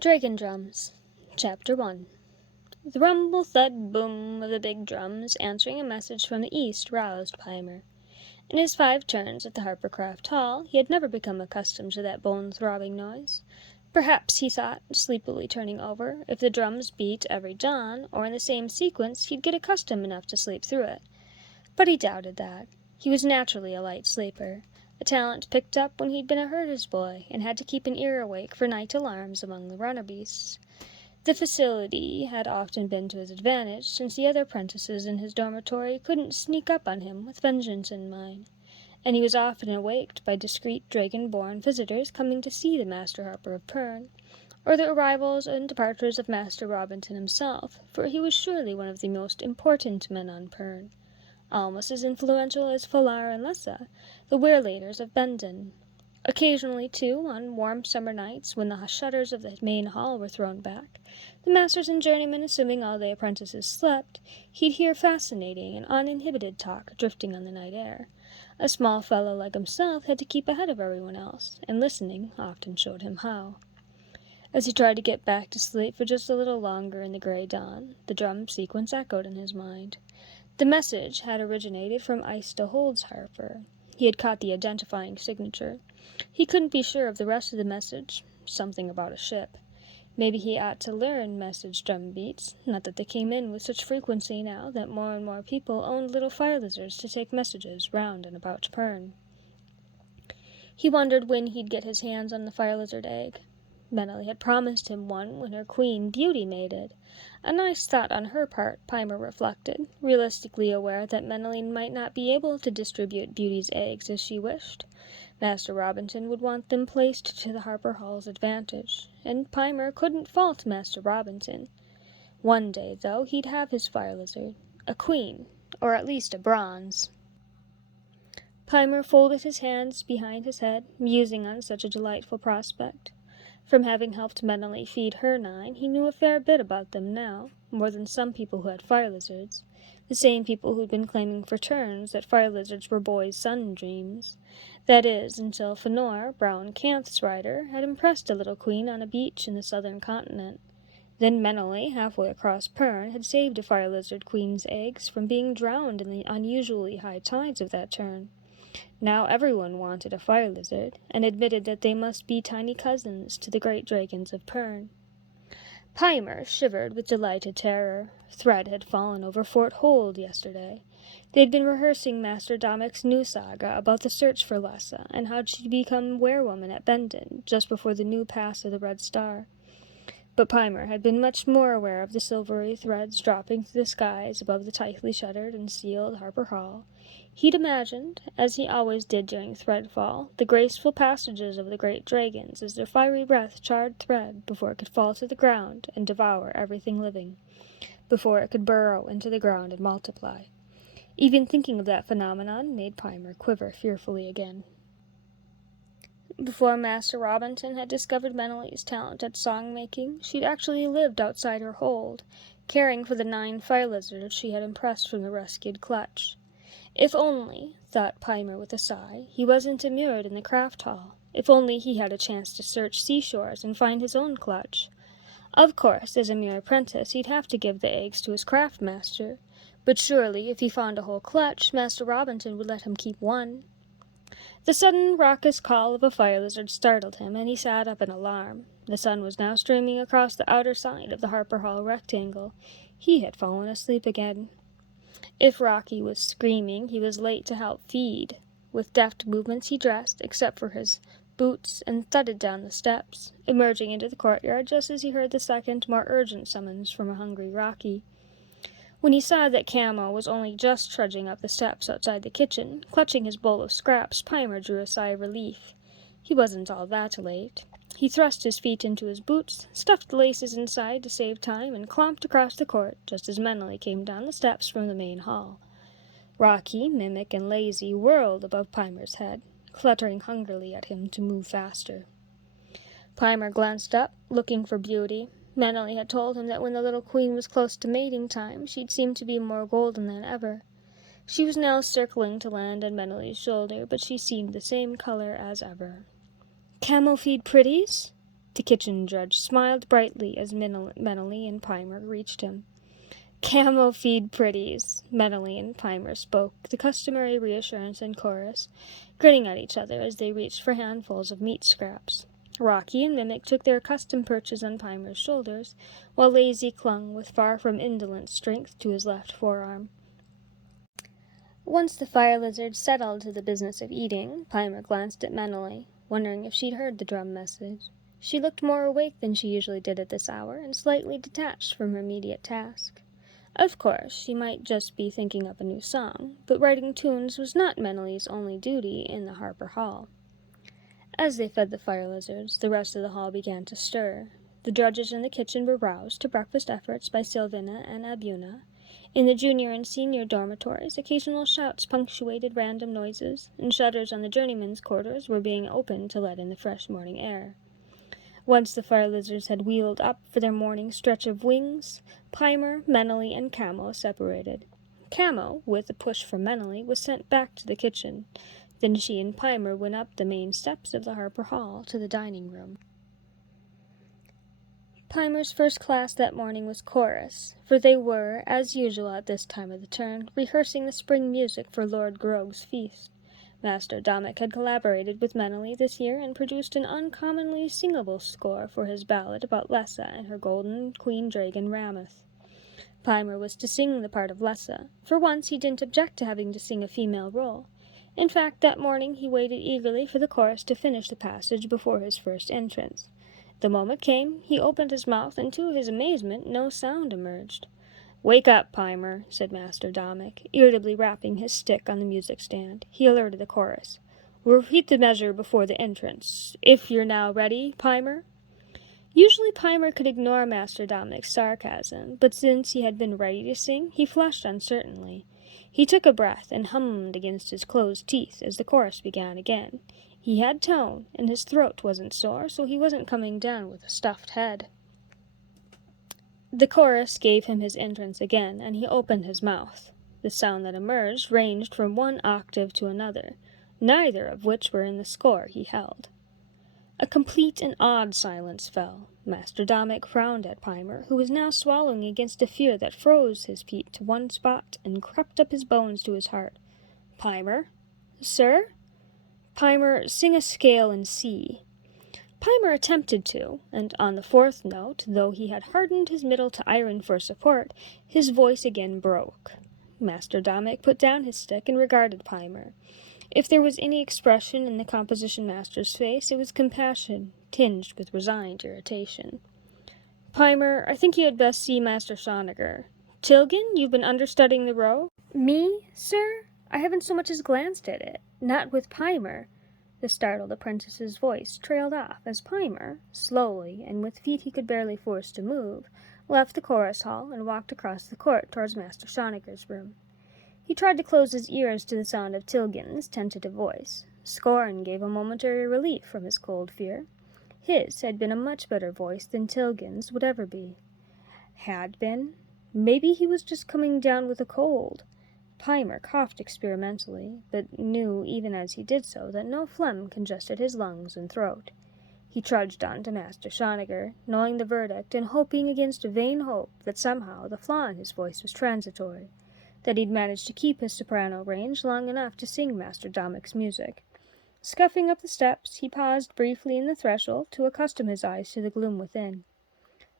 Dragondrums, Chapter 1. The rumble, thud, boom of the big drums answering a message from the east roused Pimer. In his 5 turns at the Harpercraft Hall, he had never become accustomed to that bone-throbbing noise. Perhaps, he thought, sleepily turning over, if the drums beat every dawn, or in the same sequence, he'd get accustomed enough to sleep through it. But he doubted that. He was naturally a light sleeper, a talent picked up when he'd been a herder's boy, and had to keep an ear awake for night alarms among the runner beasts. The facility had often been to his advantage, since the other apprentices in his dormitory couldn't sneak up on him with vengeance in mind, and he was often awaked by discreet dragon-born visitors coming to see the Master Harper of Pern, or the arrivals and departures of Master Robinson himself, for he was surely one of the most important men on Pern, almost as influential as Falar and Lessa, the werelaters of Bendon. Occasionally, too, on warm summer nights, when the shutters of the main hall were thrown back, the masters and journeymen assuming all the apprentices slept, he'd hear fascinating and uninhibited talk drifting on the night air. A small fellow like himself had to keep ahead of everyone else, and listening often showed him how. As he tried to get back to sleep for just a little longer in the gray dawn, the drum sequence echoed in his mind. The message had originated from Ista Hold's Harper. He had caught the identifying signature. He couldn't be sure of the rest of the message. Something about a ship. Maybe he ought to learn message drum beats, not that they came in with such frequency now that more and more people owned little fire lizards to take messages round and about Pern. He wondered when he'd get his hands on the fire lizard egg. Menelly had promised him one when her queen, Beauty, mated. A nice thought on her part, Pimer reflected, realistically aware that Menelly might not be able to distribute Beauty's eggs as she wished. Master Robinson would want them placed to the Harper Hall's advantage, and Pimer couldn't fault Master Robinson. One day, though, he'd have his fire lizard, a queen, or at least a bronze. Pimer folded his hands behind his head, musing on such a delightful prospect. From having helped Menelly feed her 9, he knew a fair bit about them now, more than some people who had fire lizards, the same people who'd been claiming for turns that fire lizards were boys' sun dreams. That is, until Fënor, Brown Canth's rider, had impressed a little queen on a beach in the southern continent. Then Menelly, halfway across Pern, had saved a fire lizard queen's eggs from being drowned in the unusually high tides of that turn. Now everyone wanted a fire lizard, and admitted that they must be tiny cousins to the great dragons of Pern. Pimer shivered with delighted terror. Thread had fallen over Fort Hold yesterday. They'd been rehearsing Master Domic's new saga about the search for Lessa, and how she'd become werewoman at Bendon, just before the new pass of the Red Star. But Pimer had been much more aware of the silvery threads dropping through the skies above the tightly shuttered and sealed Harper Hall. He'd imagined, as he always did during threadfall, the graceful passages of the great dragons as their fiery breath charred thread before it could fall to the ground and devour everything living, before it could burrow into the ground and multiply. Even thinking of that phenomenon made Pimer quiver fearfully again. Before Master Robinson had discovered Menelly's talent at song-making, she'd actually lived outside her hold, caring for the 9 fire lizards she had impressed from the rescued clutch. If only, thought Pimer with a sigh, he wasn't immured in the craft hall. If only he had a chance to search seashores and find his own clutch. Of course, as a mere apprentice, he'd have to give the eggs to his craft master, but surely, if he found a whole clutch, Master Robinson would let him keep one. The sudden raucous call of a fire lizard startled him, and he sat up in alarm. The sun was now streaming across the outer side of the Harper Hall rectangle. He had fallen asleep again. If Rocky was screaming, he was late to help feed. With deft movements he dressed, except for his boots, and thudded down the steps, emerging into the courtyard just as he heard the second, more urgent summons from a hungry Rocky. When he saw that Camo was only just trudging up the steps outside the kitchen, clutching his bowl of scraps, Pimer drew a sigh of relief. He wasn't all that late. He thrust his feet into his boots, stuffed the laces inside to save time, and clomped across the court just as Menelly came down the steps from the main hall. Rocky, Mimic, and Lazy whirled above Pimer's head, cluttering hungrily at him to move faster. Pimer glanced up, looking for Beauty. Menelly had told him that when the little queen was close to mating time, she'd seem to be more golden than ever. She was now circling to land on Menelly's shoulder, but she seemed the same color as ever. "Camo feed pretties?" The kitchen judge smiled brightly as Menely and Pimer reached him. "Camo feed pretties," Menely and Pimer spoke, the customary reassurance in chorus, grinning at each other as they reached for handfuls of meat scraps. Rocky and Mimic took their accustomed perches on Pimer's shoulders, while Lazy clung with far from indolent strength to his left forearm. Once the fire lizard settled to the business of eating, Pimer glanced at Menely, wondering if she'd heard the drum message. She looked more awake than she usually did at this hour, and slightly detached from her immediate task. Of course, she might just be thinking up a new song, but writing tunes was not Menely's only duty in the Harper Hall. As they fed the fire lizards, the rest of the hall began to stir. The drudges in the kitchen were roused to breakfast efforts by Sylvina and Abuna. In the junior and senior dormitories, occasional shouts punctuated random noises, and shutters on the journeymen's quarters were being opened to let in the fresh morning air. Once the fire lizards had wheeled up for their morning stretch of wings, Pimer, Menely, and Camo separated. Camo, with a push from Menely, was sent back to the kitchen. Then she and Pimer went up the main steps of the Harper Hall to the dining room. Pimer's first class that morning was chorus, for they were, as usual at this time of the term, rehearsing the spring music for Lord Grove's feast. Master Dommick had collaborated with Menely this year and produced an uncommonly singable score for his ballad about Lessa and her golden queen dragon Ramoth. Pimer was to sing the part of Lessa. For once he didn't object to having to sing a female role. In fact, that morning he waited eagerly for the chorus to finish the passage before his first entrance. The moment came, he opened his mouth, and to his amazement no sound emerged. "Wake up, Pimer," said Master Dommick, irritably rapping his stick on the music stand. He alerted the chorus. "We'll repeat the measure before the entrance. If you're now ready, Pimer." Usually Pimer could ignore Master Dommick's sarcasm, but since he had been ready to sing, he flushed uncertainly. He took a breath and hummed against his closed teeth as the chorus began again. He had tone, and his throat wasn't sore, so he wasn't coming down with a stuffed head. The chorus gave him his entrance again, and he opened his mouth. The sound that emerged ranged from one octave to another, neither of which were in the score he held. A complete and odd silence fell. Master Dommick frowned at Pimer, who was now swallowing against a fear that froze his feet to one spot and crept up his bones to his heart. "Pimer?" "Sir?" "Pimer, sing a scale in C." Pimer attempted to, and on the fourth note, though he had hardened his middle to iron for support, his voice again broke. Master Dommick put down his stick and regarded Pimer. If there was any expression in the composition master's face, it was compassion, tinged with resigned irritation. "Pimer, I think you had best see Master Shoniger. Tilgin, you've been understudying the row?" "Me, sir? I haven't so much as glanced at it. Not with Pimer." The startled apprentice's voice trailed off as Pimer, slowly, and with feet he could barely force to move, left the chorus hall and walked across the court towards Master Shoniger's room. He tried to close his ears to the sound of Tilgin's tentative voice. Scorn gave a momentary relief from his cold fear. His had been a much better voice than Tilgin's would ever be. Had been? Maybe he was just coming down with a cold. Pimer coughed experimentally, but knew even as he did so that no phlegm congested his lungs and throat. He trudged on to Master Shoniger, knowing the verdict and hoping against vain hope that somehow the flaw in his voice was transitory, that he'd managed to keep his soprano range long enough to sing Master Dommick's music. Scuffing up the steps, he paused briefly in the threshold to accustom his eyes to the gloom within.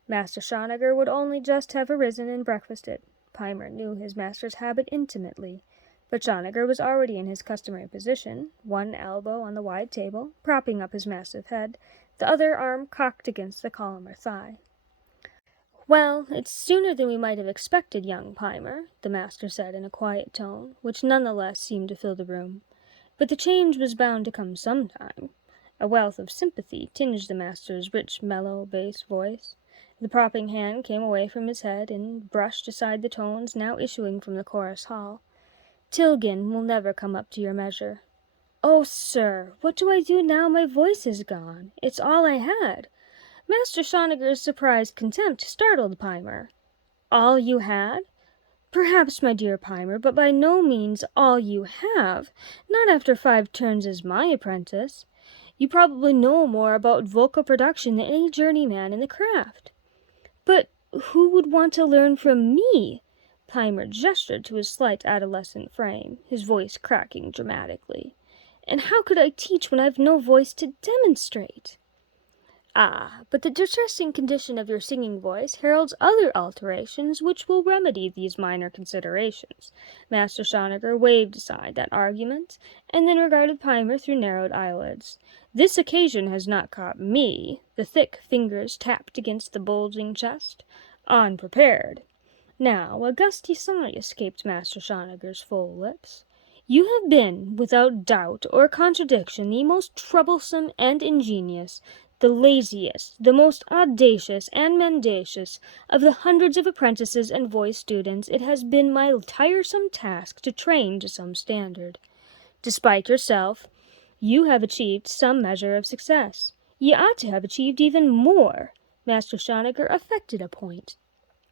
Master Shoniger would only just have arisen and breakfasted. Pimer knew his master's habit intimately, but Shoniger was already in his customary position, one elbow on the wide table, propping up his massive head, the other arm cocked against the column or thigh. "Well, it's sooner than we might have expected, young Pimer," the master said in a quiet tone, which none the less seemed to fill the room. But the change was bound to come some time. A wealth of sympathy tinged the master's rich, mellow, bass voice. The propping hand came away from his head and brushed aside the tones now issuing from the chorus hall. "Tilgin will never come up to your measure." "Oh, sir, what do I do now my voice is gone? It's all I had." Master Shoniger's surprised contempt startled Pimer. "All you had?" "Perhaps, my dear Pimer, but by no means all you have. Not after 5 turns as my apprentice. You probably know more about vocal production than any journeyman in the craft." "But who would want to learn from me?" Pimer gestured to his slight adolescent frame, his voice cracking dramatically. "And how could I teach when I've no voice to demonstrate?" "Ah, but the distressing condition of your singing voice heralds other alterations which will remedy these minor considerations." Master Shoniger waved aside that argument, and then regarded Pimer through narrowed eyelids. "This occasion has not caught me." The thick fingers tapped against the bulging chest. "Unprepared." Now, a gusty sigh escaped Master Shoniger's full lips. "You have been, without doubt or contradiction, the most troublesome and ingenious, the laziest, the most audacious and mendacious of the hundreds of apprentices and voice students it has been my tiresome task to train to some standard. Despite yourself, you have achieved some measure of success. Ye ought to have achieved even more." Master Shoniger affected a point.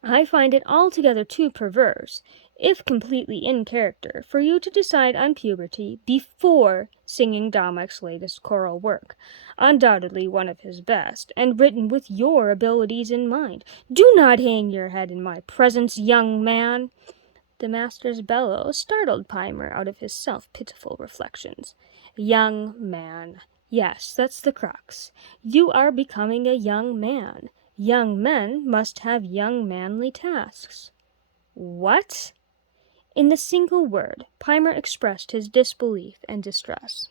"I find it altogether too perverse, if completely in character, for you to decide on puberty before singing Domek's latest choral work, undoubtedly one of his best, and written with your abilities in mind. Do not hang your head in my presence, young man." The master's bellow startled Pimer out of his self-pitiful reflections. "Young man. Yes, that's the crux. You are becoming a young man. Young men must have young manly tasks." "What?" In the single word, Pimer expressed his disbelief and distress.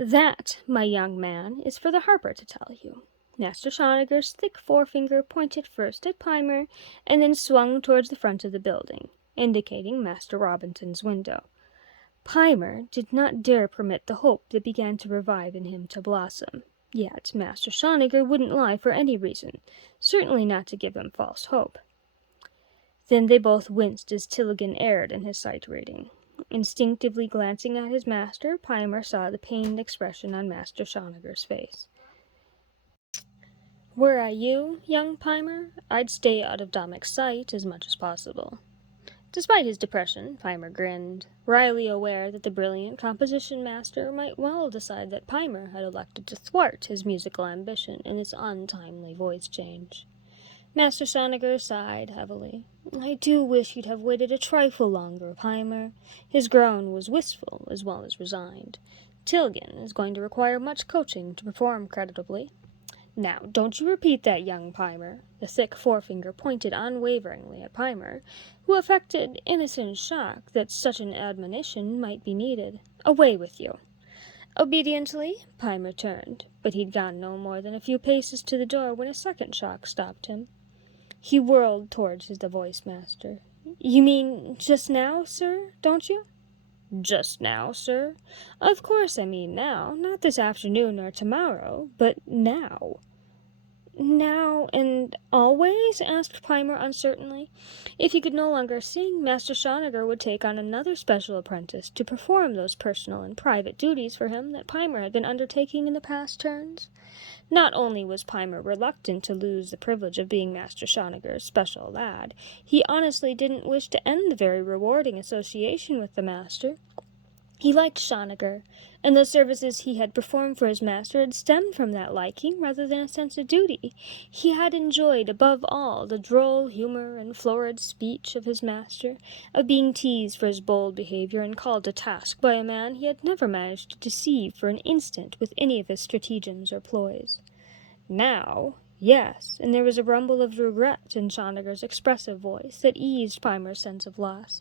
"That, my young man, is for the harper to tell you." Master Shoniger's thick forefinger pointed first at Pimer, and then swung towards the front of the building, indicating Master Robinton's window. Pimer did not dare permit the hope that began to revive in him to blossom. Yet Master Shoniger wouldn't lie for any reason, certainly not to give him false hope. Then they both winced as Tillotson erred in his sight-reading. Instinctively glancing at his master, Pimer saw the pained expression on Master Shoniger's face. "Were I you, young Pimer, I'd stay out of Domek's sight as much as possible." Despite his depression, Pimer grinned, wryly aware that the brilliant composition master might well decide that Pimer had elected to thwart his musical ambition in this untimely voice change. Master Shoniger sighed heavily. "I do wish you'd have waited a trifle longer, Pimer." His groan was wistful as well as resigned. "Tillotson is going to require much coaching to perform creditably. Now, don't you repeat that, young Pimer." The thick forefinger pointed unwaveringly at Pimer, who affected innocent shock that such an admonition might be needed. "Away with you." Obediently, Pimer turned, but he'd gone no more than a few paces to the door when a second shock stopped him. He whirled towards the voice master. "You mean just now, sir, don't you?" "Just now, sir? Of course I mean now, not this afternoon or tomorrow, but now." "Now and always?" asked Pimer uncertainly. If he could no longer sing, Master Shoniger would take on another special apprentice to perform those personal and private duties for him that Pimer had been undertaking in the past terms. Not only was Pimer reluctant to lose the privilege of being Master Shoniger's special lad, he honestly didn't wish to end the very rewarding association with the master. He liked Shoniger, and the services he had performed for his master had stemmed from that liking rather than a sense of duty. He had enjoyed, above all, the droll humor and florid speech of his master, of being teased for his bold behavior and called to task by a man he had never managed to deceive for an instant with any of his stratagems or ploys. Now, yes, and there was a rumble of regret in Shoniger's expressive voice that eased Pimer's sense of loss.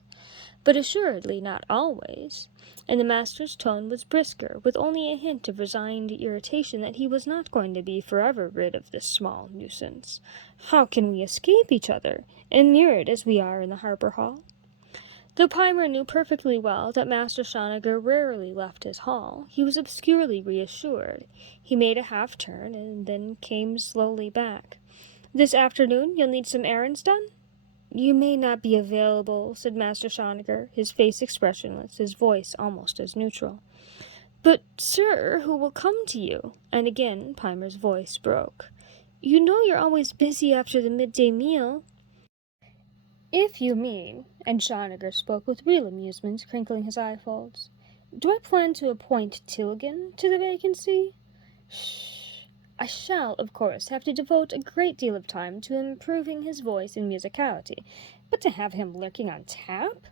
But assuredly not always, and the master's tone was brisker, with only a hint of resigned irritation that he was not going to be forever rid of this small nuisance. "How can we escape each other, immured as we are in the Harper Hall?" Though Pimer knew perfectly well that Master Shoniger rarely left his hall, he was obscurely reassured. He made a half-turn, and then came slowly back. "This afternoon you'll need some errands done?" "You may not be available," said Master Shoniger, his face expressionless, his voice almost as neutral. "But, sir, who will come to you?" And again Pimer's voice broke. "You know you're always busy after the midday meal." "If you mean," and Shoniger spoke with real amusement, crinkling his eye-folds, Do I plan to appoint Tilgan to the vacancy? Shh. I shall, of course, have to devote a great deal of time to improving his voice and musicality, but to have him lurking on tap?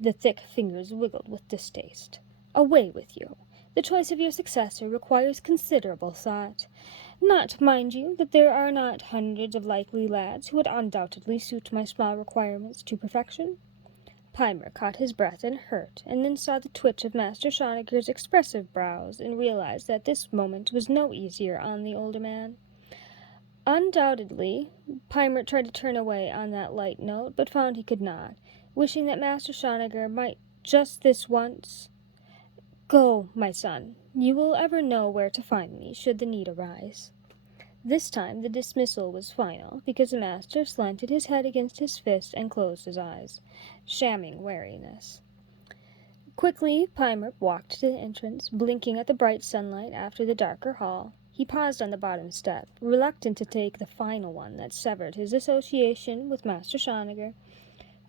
The thick fingers wiggled with distaste. Away with you. The choice of your successor requires considerable thought. Not, mind you, that there are not hundreds of likely lads who would undoubtedly suit my small requirements to perfection. Pimer caught his breath and hurt, and then saw the twitch of Master Shoniger's expressive brows, and realized that this moment was no easier on the older man. Undoubtedly, Pimer tried to turn away on that light note, but found he could not, wishing that Master Shoniger might just this once. Go, my son. You will ever know where to find me, should the need arise. This time the dismissal was final, because the master slanted his head against his fist and closed his eyes, shamming weariness. Quickly Pimer walked to the entrance, blinking at the bright sunlight after the darker hall. He paused on the bottom step, reluctant to take the final one that severed his association with Master Shoniger.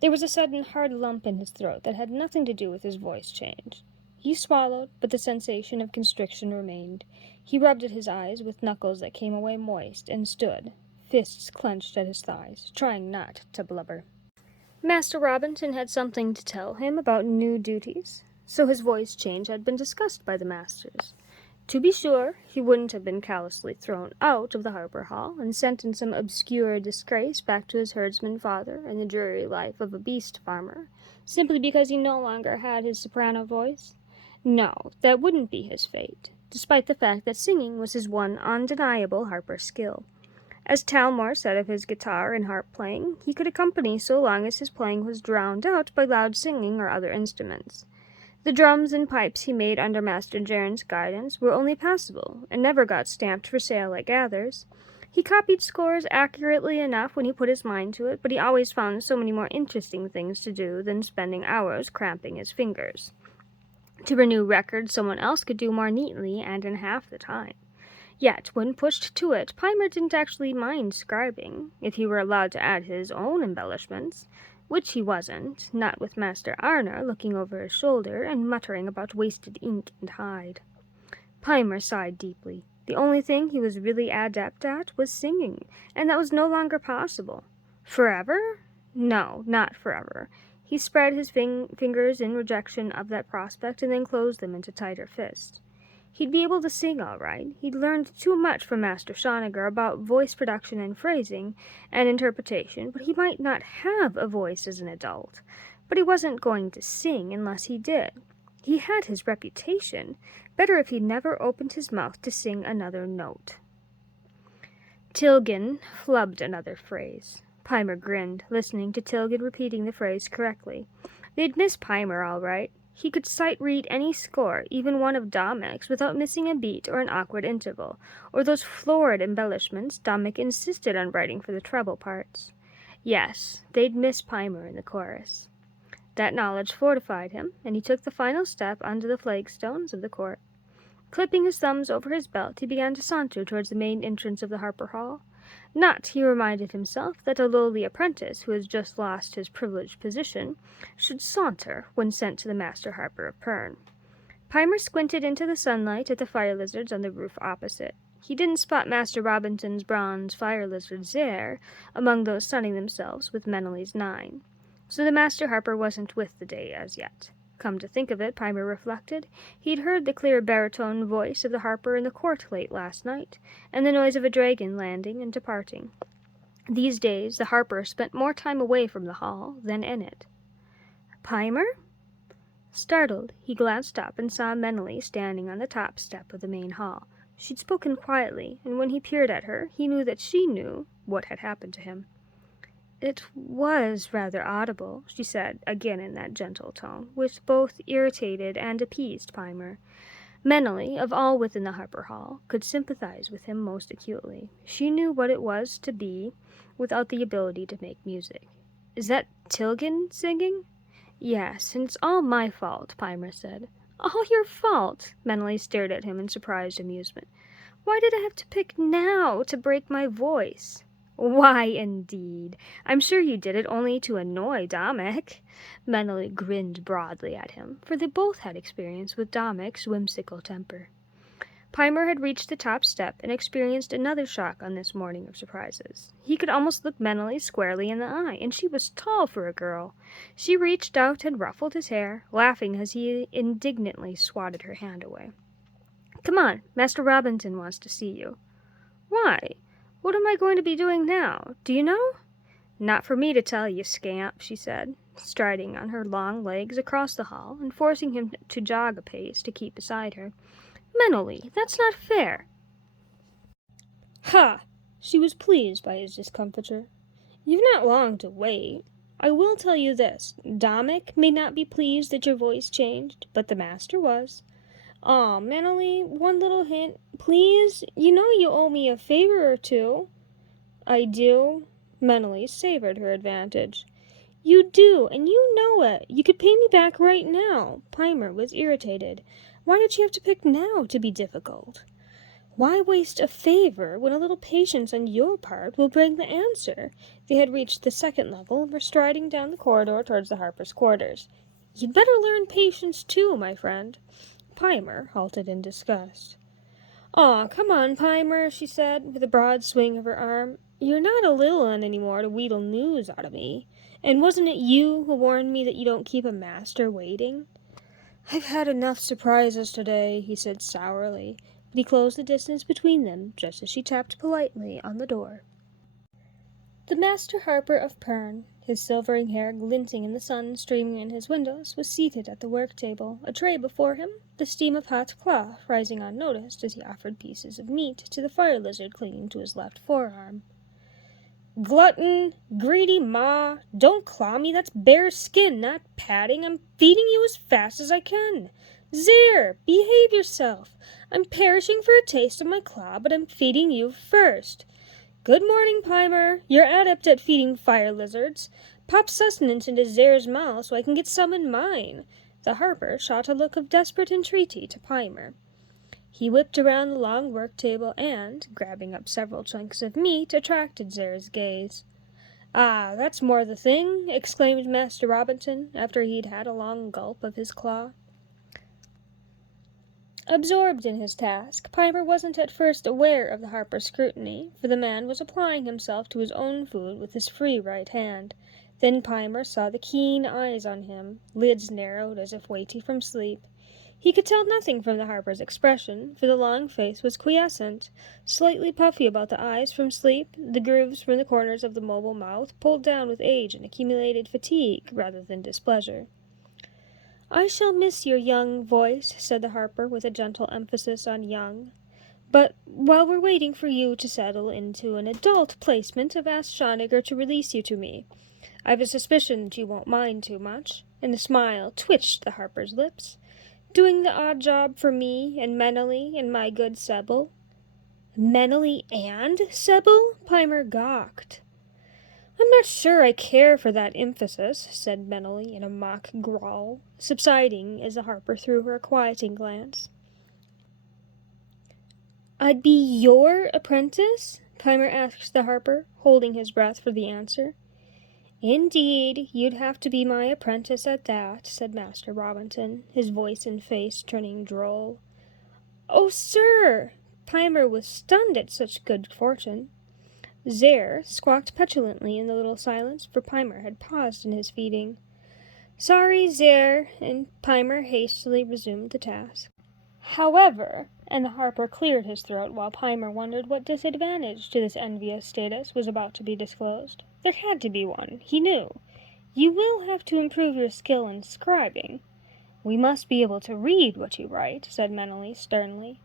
There was a sudden hard lump in his throat that had nothing to do with his voice change. He swallowed, but the sensation of constriction remained. He rubbed at his eyes with knuckles that came away moist, and stood, fists clenched at his thighs, trying not to blubber. Master Robinson had something to tell him about new duties, so his voice change had been discussed by the masters. To be sure, he wouldn't have been callously thrown out of the Harper Hall and sent in some obscure disgrace back to his herdsman father and the dreary life of a beast farmer, simply because he no longer had his soprano voice. No, that wouldn't be his fate, despite the fact that singing was his one undeniable Harper skill. As Talmor said of his guitar and harp playing, he could accompany so long as his playing was drowned out by loud singing or other instruments. The drums and pipes he made under Master Jaren's guidance were only passable, and never got stamped for sale like Gather's. He copied scores accurately enough when he put his mind to it, but he always found so many more interesting things to do than spending hours cramping his fingers. To renew records someone else could do more neatly and in half the time. Yet, when pushed to it, Pimer didn't actually mind scribing, if he were allowed to add his own embellishments, which he wasn't, not with Master Arner looking over his shoulder and muttering about wasted ink and hide. Pimer sighed deeply. The only thing he was really adept at was singing, and that was no longer possible. Forever? No, not forever. He spread his fingers in rejection of that prospect and then closed them into tighter fists. He'd be able to sing all right. He'd learned too much from Master Shoniger about voice production and phrasing and interpretation, but he might not have a voice as an adult. But he wasn't going to sing unless he did. He had his reputation. Better if he never opened his mouth to sing another note. Tilgan flubbed another phrase. Pimer grinned, listening to Tilgan repeating the phrase correctly. They'd miss Pimer, all right. He could sight-read any score, even one of Domek's, without missing a beat or an awkward interval, or those florid embellishments Domek insisted on writing for the treble parts. Yes, they'd miss Pimer in the chorus. That knowledge fortified him, and he took the final step onto the flagstones of the court. Clipping his thumbs over his belt, he began to saunter towards the main entrance of the Harper Hall. Not, he reminded himself, that a lowly apprentice who has just lost his privileged position should saunter when sent to the Master Harper of Pern. Pimer squinted into the sunlight at the fire lizards on the roof opposite. He didn't spot Master Robinson's bronze fire lizards there, among those sunning themselves with Meneley's 9. So the Master Harper wasn't with the day as yet. Come to think of it, Pimer reflected, he'd heard the clear baritone voice of the harper in the court late last night, and the noise of a dragon landing and departing. These days the harper spent more time away from the hall than in it. Pimer? Startled, he glanced up and saw Meneley standing on the top step of the main hall. She'd spoken quietly, and when he peered at her, he knew that she knew what had happened to him. It was rather audible, she said, again in that gentle tone, which both irritated and appeased Pimer. Meneley, of all within the Harper Hall, could sympathize with him most acutely. She knew what it was to be without the ability to make music. Is that Tilgan singing? Yes, and it's all my fault, Pimer said. All your fault? Meneley stared at him in surprised amusement. Why did I have to pick now to break my voice? Why, indeed. I'm sure you did it only to annoy Dominic. Menely grinned broadly at him, for they both had experience with Domic's whimsical temper. Pimer had reached the top step and experienced another shock on this morning of surprises. He could almost look Menely squarely in the eye, and she was tall for a girl. She reached out and ruffled his hair, laughing as he indignantly swatted her hand away. "Come on, Master Robinson wants to see you." "Why? What am I going to be doing now? Do you know?" "Not for me to tell you, scamp," she said, striding on her long legs across the hall and forcing him to jog a pace to keep beside her. "Menely, that's not fair." "Ha!" She was pleased by his discomfiture. "You've not long to wait. I will tell you this. Dominic may not be pleased that your voice changed, but the master was. Aw, Menely, one little hint, please. You know you owe me a favor or two." "I do." Menely savored her advantage. "You do, and you know it. You could pay me back right now." Pimer was irritated. Why did she have to pick now to be difficult? Why waste a favor when a little patience on your part will bring the answer? They had reached the second level and were striding down the corridor towards the Harpers' quarters. "You'd better learn patience too, my friend." Pimer halted in disgust. "Aw, come on, Pimer," she said, with a broad swing of her arm. "You're not a little un anymore to wheedle news out of me. And wasn't it you who warned me that you don't keep a master waiting?" "I've had enough surprises today," he said sourly, but he closed the distance between them just as she tapped politely on the door. The Master Harper of Pern, his silvering hair glinting in the sun streaming in his windows, was seated at the work-table, a tray before him, the steam of hot cloth rising unnoticed as he offered pieces of meat to the fire lizard clinging to his left forearm. "Glutton, greedy maw, don't claw me, that's bare skin, not padding. I'm feeding you as fast as I can. Zare, behave yourself. I'm perishing for a taste of my claw, but I'm feeding you first. Good morning, Pimer. You're adept at feeding fire lizards. Pop sustenance into Zare's mouth so I can get some in mine." The Harper shot a look of desperate entreaty to Pimer. He whipped around the long work table and, grabbing up several chunks of meat, attracted Zare's gaze. "Ah, that's more the thing," exclaimed Master Robinson, after he'd had a long gulp of his claw. Absorbed in his task, Pimer wasn't at first aware of the Harper's scrutiny, for the man was applying himself to his own food with his free right hand. Then Pimer saw the keen eyes on him, lids narrowed as if weighty from sleep. He could tell nothing from the Harper's expression, for the long face was quiescent, slightly puffy about the eyes from sleep, the grooves from the corners of the mobile mouth pulled down with age and accumulated fatigue rather than displeasure. "I shall miss your young voice," said the Harper with a gentle emphasis on young. "But while we're waiting for you to settle into an adult placement, I've asked Schoniger to release you to me. I've a suspicion that you won't mind too much," and a smile twitched the Harper's lips. "Doing the odd job for me and Menely and my good Sebel." "Menely and Sebel?" Pimer gawked. "I'm not sure I care for that emphasis," said Menely in a mock growl, subsiding as the Harper threw her a quieting glance. "I'd be your apprentice?" Pimer asked the Harper, holding his breath for the answer. "Indeed, you'd have to be my apprentice at that," said Master Robinson, his voice and face turning droll. "Oh, sir!" Pimer was stunned at such good fortune. Zare squawked petulantly in the little silence, for Pimer had paused in his feeding. "Sorry, Zare," and Pimer hastily resumed the task. "However," and the Harper cleared his throat while Pimer wondered what disadvantage to this envious status was about to be disclosed. There had to be one, he knew. "You will have to improve your skill in scribing." "We must be able to read what you write," said Menely sternly.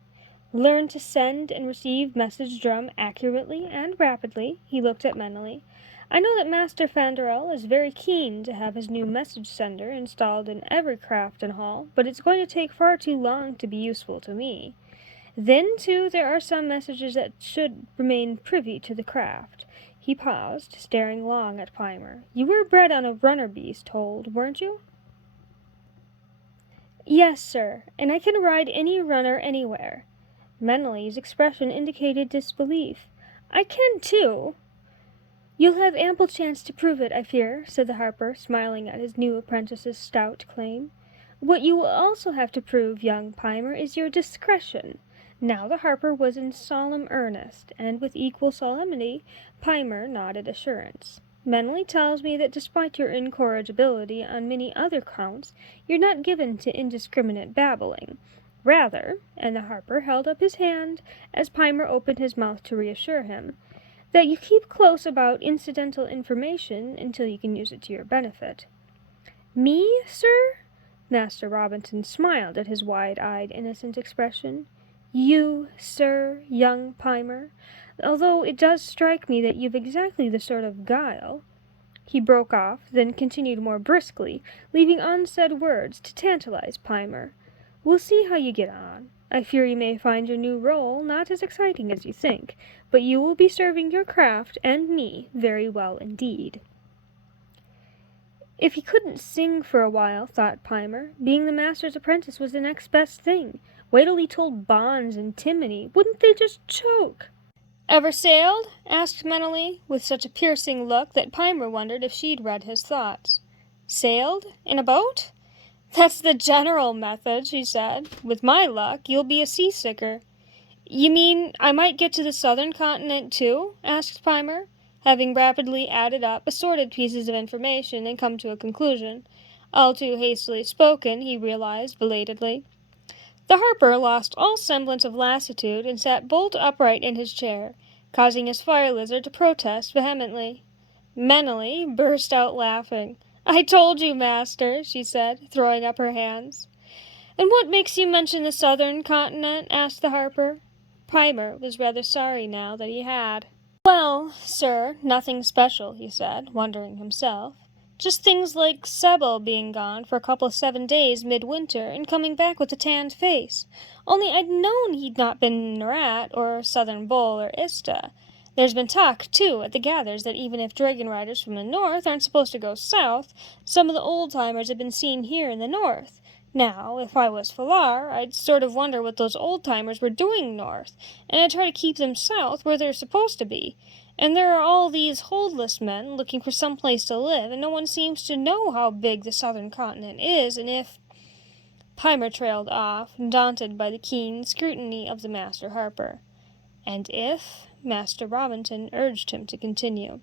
"Learn to send and receive message drum accurately and rapidly." He looked at Menely. "I know that Master Fanderel is very keen to have his new message sender installed in every craft and hall, but it's going to take far too long to be useful to me. Then, too, there are some messages that should remain privy to the craft." He paused, staring long at Pimer. "You were bred on a runner beast hold, weren't you?" "Yes, sir, and I can ride any runner anywhere." Menely's expression indicated disbelief. "I can, too." "You'll have ample chance to prove it, I fear," said the harper, smiling at his new apprentice's stout claim. "What you will also have to prove, young Pimer, is your discretion." Now the harper was in solemn earnest, and with equal solemnity Pimer nodded assurance. "Menely tells me that despite your incorrigibility on many other counts, you're not given to indiscriminate babbling. Rather," and the harper held up his hand as Pimer opened his mouth to reassure him, "that you keep close about incidental information until you can use it to your benefit." "Me, sir?" Master Robinson smiled at his wide-eyed, innocent expression. "You, sir, young Pimer, although it does strike me that you've exactly the sort of guile—" He broke off, then continued more briskly, leaving unsaid words to tantalize Pimer. "We'll see how you get on. I fear you may find your new role not as exciting as you think, but you will be serving your craft and me very well indeed." If he couldn't sing for a while, thought Pimer, being the master's apprentice was the next best thing. Wait till he told Bonds and Timony. Wouldn't they just choke? "Ever sailed?" asked Menely, with such a piercing look that Pimer wondered if she'd read his thoughts. "Sailed? In a boat?" "That's the general method," she said. "With my luck, you'll be a seasicker." "You mean I might get to the southern continent, too?" asked Pimer, having rapidly added up assorted pieces of information and come to a conclusion. All too hastily spoken, he realized belatedly. The harper lost all semblance of lassitude and sat bolt upright in his chair, causing his fire lizard to protest vehemently. Menely burst out laughing. "I told you, master," she said, throwing up her hands. "And what makes you mention the southern continent?" asked the harper. Pimer was rather sorry now that he had. "Well, sir, nothing special," he said, wondering himself. "Just things like Sebel being gone for a couple of 7 days midwinter and coming back with a tanned face. Only I'd known he'd not been Nerat or Southern Bull or Ista. There's been talk, too, at the gathers that even if dragon riders from the north aren't supposed to go south, some of the old-timers have been seen here in the north. Now, if I was Falar, I'd sort of wonder what those old-timers were doing north, and I'd try to keep them south where they're supposed to be. And there are all these holdless men looking for some place to live, and no one seems to know how big the southern continent is, and if—" Pimer trailed off, daunted by the keen scrutiny of the master harper. "And if—" Master Robinson urged him to continue.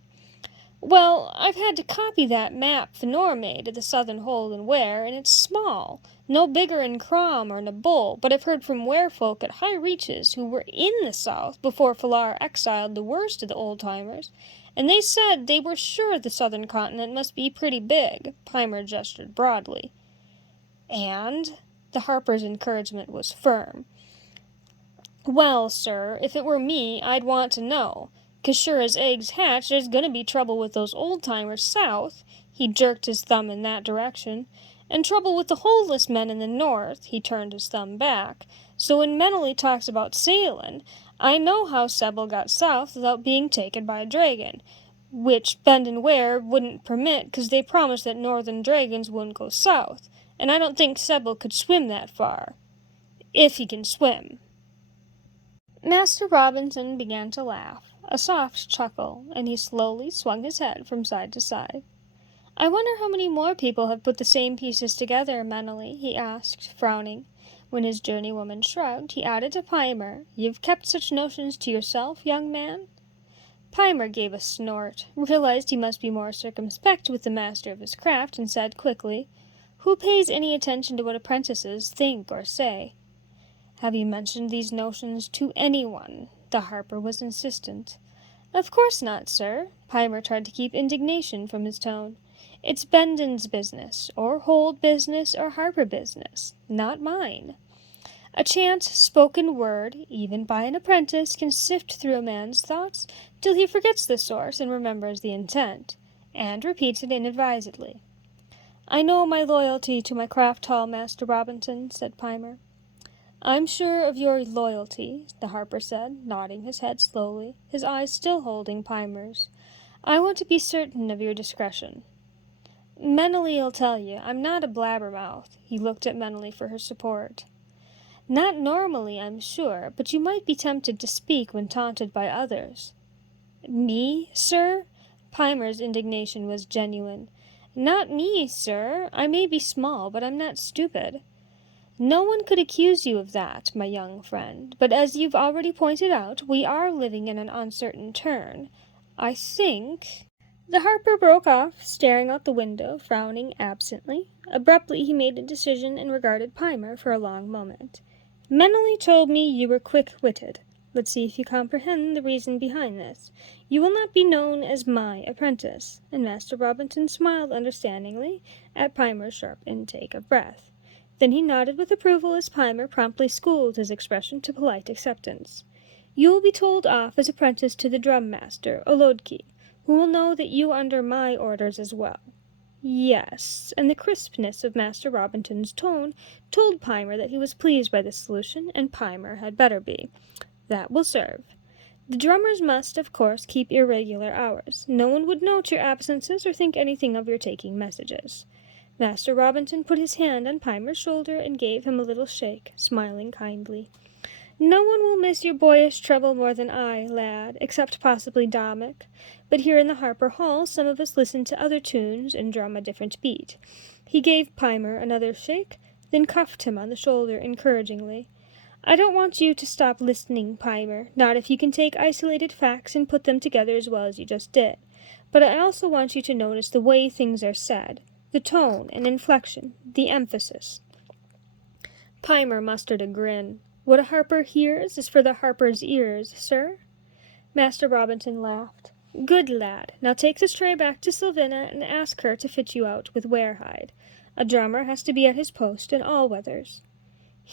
"Well, I've had to copy that map Fenor made of the southern hold and Ware, and it's small, no bigger 'n Crom or Nabull, but I've heard from Werefolk at High Reaches who were in the south before Falar exiled the worst of the old-timers, and they said they were sure the southern continent must be pretty big." Pimer gestured broadly. "And?" The harper's encouragement was firm. "Well, sir, if it were me, I'd want to know. 'Cause sure as eggs hatch, there's gonna be trouble with those old-timers south," he jerked his thumb in that direction, "and trouble with the holdless men in the north," he turned his thumb back. "So when Menely talks about sailin', I know how Sebel got south without being taken by a dragon, which Bend and Ware wouldn't permit 'cause they promised that northern dragons wouldn't go south, and I don't think Sebel could swim that far. If he can swim." Master Robinson began to laugh, a soft chuckle, and he slowly swung his head from side to side. "I wonder how many more people have put the same pieces together, Menely," he asked, frowning. When his journeywoman shrugged, he added to Pimer, "You've kept such notions to yourself, young man?" Pimer gave a snort, realized he must be more circumspect with the master of his craft, and said quickly, "Who pays any attention to what apprentices think or say?" "Have you mentioned these notions to anyone?" The harper was insistent. "Of course not, sir." Pimer tried to keep indignation from his tone. "It's Bendon's business, or Hold business, or harper business, not mine." A chance spoken word, even by an apprentice, can sift through a man's thoughts till he forgets the source and remembers the intent, and repeats it inadvisedly. "I know my loyalty to my craft hall, Master Robinson," said Pimer. "I'm sure of your loyalty," the harper said, nodding his head slowly, his eyes still holding Pimer's. "I want to be certain of your discretion. Menely'll tell you, I'm not a blabbermouth." He looked at Menely for her support. "Not normally, I'm sure, but you might be tempted to speak when taunted by others." "Me, sir?" Pimer's indignation was genuine. "Not me, sir. I may be small, but I'm not stupid." "No one could accuse you of that, my young friend, but as you've already pointed out, we are living in an uncertain turn. I think—" The harper broke off, staring out the window, frowning absently. Abruptly he made a decision and regarded Pimer for a long moment. "Menelly told me you were quick-witted. Let's see if you comprehend the reason behind this. You will not be known as my apprentice." And Master Robinson smiled understandingly at Pimer's sharp intake of breath. Then he nodded with approval as Pimer promptly schooled his expression to polite acceptance. "You will be told off as apprentice to the drum master, Olodki, who will know that you are under my orders as well." "Yes," and the crispness of Master Robinson's tone told Pimer that he was pleased by this solution, and Pimer had better be. "That will serve. The drummers must, of course, keep irregular hours. No one would note your absences or think anything of your taking messages." Master Robinson put his hand on Pimer's shoulder and gave him a little shake, smiling kindly. "No one will miss your boyish treble more than I, lad, except possibly Dominic. But here in the Harper Hall some of us listen to other tunes and drum a different beat." He gave Pimer another shake, then cuffed him on the shoulder encouragingly. "I don't want you to stop listening, Pimer, not if you can take isolated facts and put them together as well as you just did. But I also want you to notice the way things are said, the tone and inflection, the emphasis." Pimer mustered a grin. "What a harper hears is for the harper's ears, sir." Master Robinson laughed. "Good lad. Now take this tray back to Sylvina and ask her to fit you out with warehide. A drummer has to be at his post in all weathers."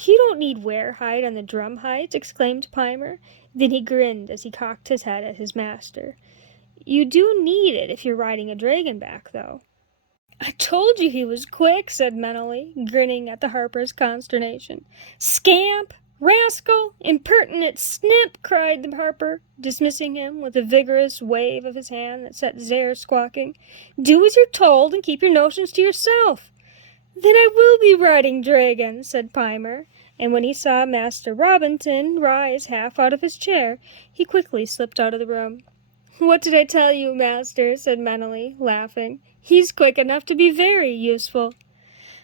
"You don't need warehide on the drum hides," exclaimed Pimer. Then he grinned as he cocked his head at his master. "You do need it if you're riding a dragon back, though." "I told you he was quick," said Menelly, grinning at the harper's consternation. "Scamp! Rascal! Impertinent snip!" cried the harper, dismissing him with a vigorous wave of his hand that set Zare squawking. "Do as you're told and keep your notions to yourself." "Then I will be riding dragon," said Pimer, and when he saw Master Robinson rise half out of his chair, he quickly slipped out of the room. "What did I tell you, master?" said Menelly, laughing. "He's quick enough to be very useful."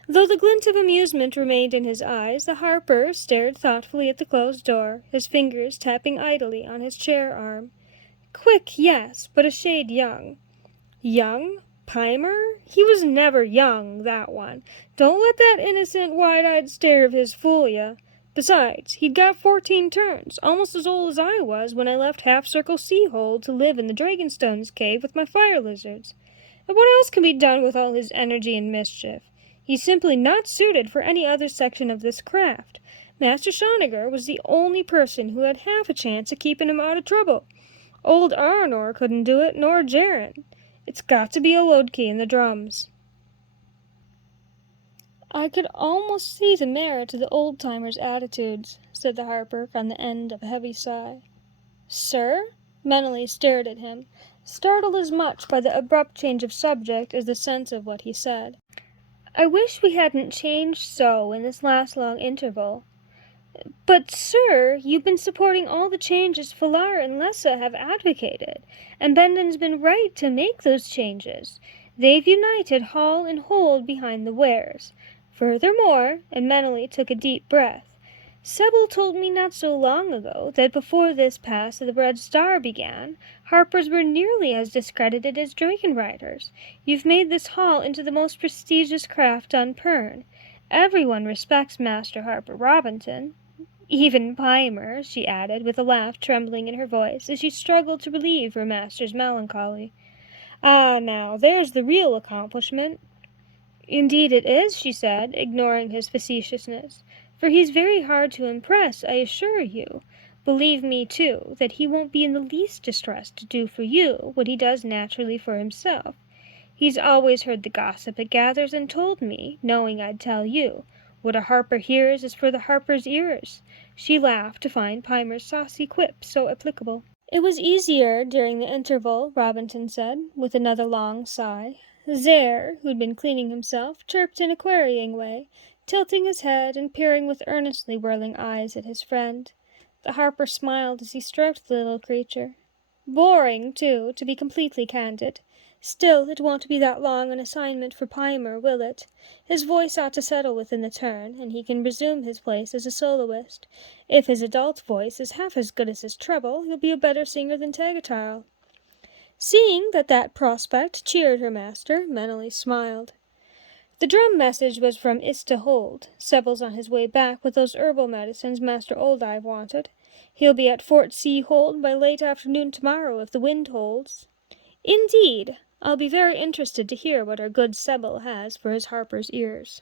Though the glint of amusement remained in his eyes, the harper stared thoughtfully at the closed door, his fingers tapping idly on his chair arm. "Quick, yes, but a shade young." "Young? Pimer? He was never young, that one. Don't let that innocent, wide-eyed stare of his fool ya. Besides, he'd got 14 turns, almost as old as I was when I left Half-Circle Sea-Hold to live in the Dragonstone's cave with my fire lizards. And what else can be done with all his energy and mischief? He's simply not suited for any other section of this craft. Master Shoniger was the only person who had half a chance of keeping him out of trouble. Old Arnor couldn't do it, nor Jaren. It's got to be Olodki in the drums." "I could almost see the merit of the old-timers' attitudes," said the harper on the end of a heavy sigh. "Sir?" Menelly stared at him, startled as much by the abrupt change of subject as the sense of what he said. "I wish we hadn't changed so in this last long interval." "But, sir, you've been supporting all the changes Falar and Lessa have advocated, and Bendon's been right to make those changes. They've united Hall and Hold behind the wares. Furthermore," and Menelly took a deep breath, "Sebel told me not so long ago that before this pass of the Red Star began, harpers were nearly as discredited as dragon riders. You've made this hall into the most prestigious craft on Pern. Everyone respects Master Harper Robinson. Even Pimer," she added, with a laugh trembling in her voice as she struggled to relieve her master's melancholy. "Ah, now, there's the real accomplishment." "Indeed it is," she said, ignoring his facetiousness, "for he's very hard to impress, I assure you. Believe me, too, that he won't be in the least distressed to do for you what he does naturally for himself. He's always heard the gossip it gathers and told me, knowing I'd tell you. What a harper hears is for the harper's ears." She laughed to find Pimer's saucy quip so applicable. "It was easier during the interval," Robinson said, with another long sigh. Zare, who'd been cleaning himself, chirped in a querying way, tilting his head and peering with earnestly whirling eyes at his friend. The harper smiled as he stroked the little creature. Boring, too, to be completely candid. Still, it won't be that long an assignment for Pimer, will it? His voice ought to settle within the turn, and he can resume his place as a soloist. If his adult voice is half as good as his treble, he'll be a better singer than Tegatile. Seeing that prospect cheered her master, Menelly smiled. The drum message was from Istahold. Sebel's on his way back with those herbal medicines Master Oldive wanted. He'll be at Fort Sea-Hold by late afternoon tomorrow if the wind holds. Indeed, I'll be very interested to hear what our good Sebel has for his harper's ears.